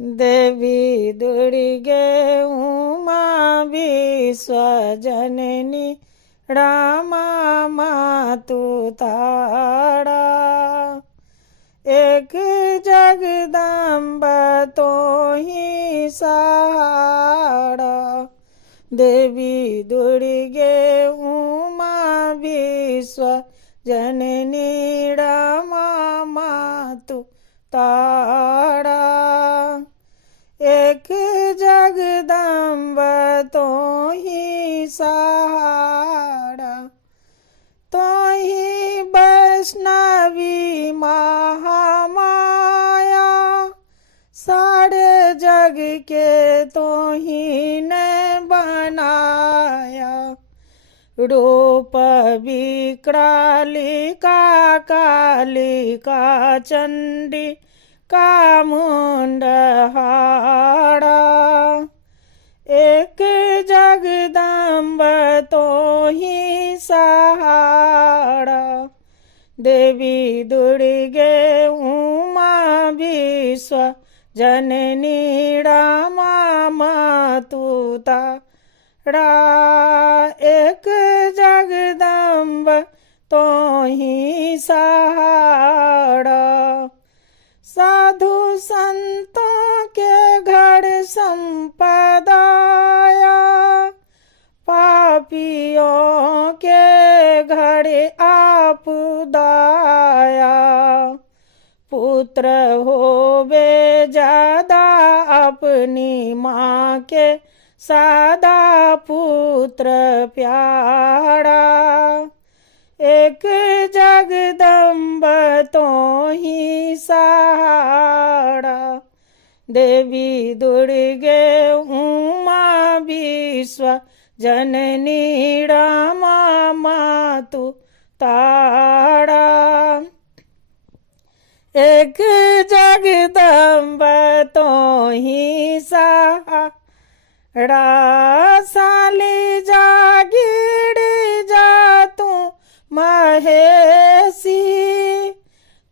देवी दुर्गे उमा विश्वजननी रामा मातु तारा। एक जगदम्बा तो ही सहारा। देवी दुर्गे उमा विश्वजननी रामा मातु तारा। एक जगदम्बा तो ही सहारा। तो ही वैष्णवी महामाया। सारे जग के तो ही ने बनाया। रूप विकरालिका कालिका चंडी का मुंडहारा। एक जगदम्बा तो ही सहारा। देवी दुर्गे उमा विश्वजननी रामा मातु तारा। एक जगदम्बा तो ही सहारा। साधु संतों के घर संपदाया। पापियों के घर आपदाया। पुत्र होवे ज्यादा अपनी माँ के सादा पुत्र प्यारा। एक जगदम्बा तो ही सहारा। देवी दुर्गे उमा विश्वजननी रामा मातु तारा। एक जगदम्बा तो ही सहारा। साली जागीड़ी जा तू महेशी।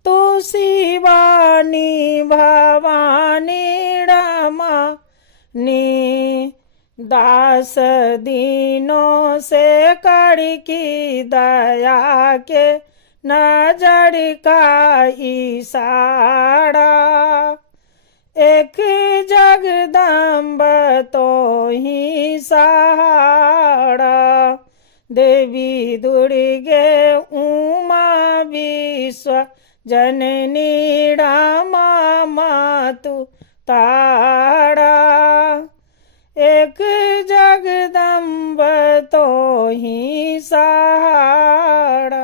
तू शिवानी भवानी रमानी। दास दीनों से करकी दया के नजर का इशारा। एक जगदम्बा तो ही सहारा। देवी दुर्गे उमा विश्वजननी रामा मातु तारा। एक जगदम्बा तो ही सहारा।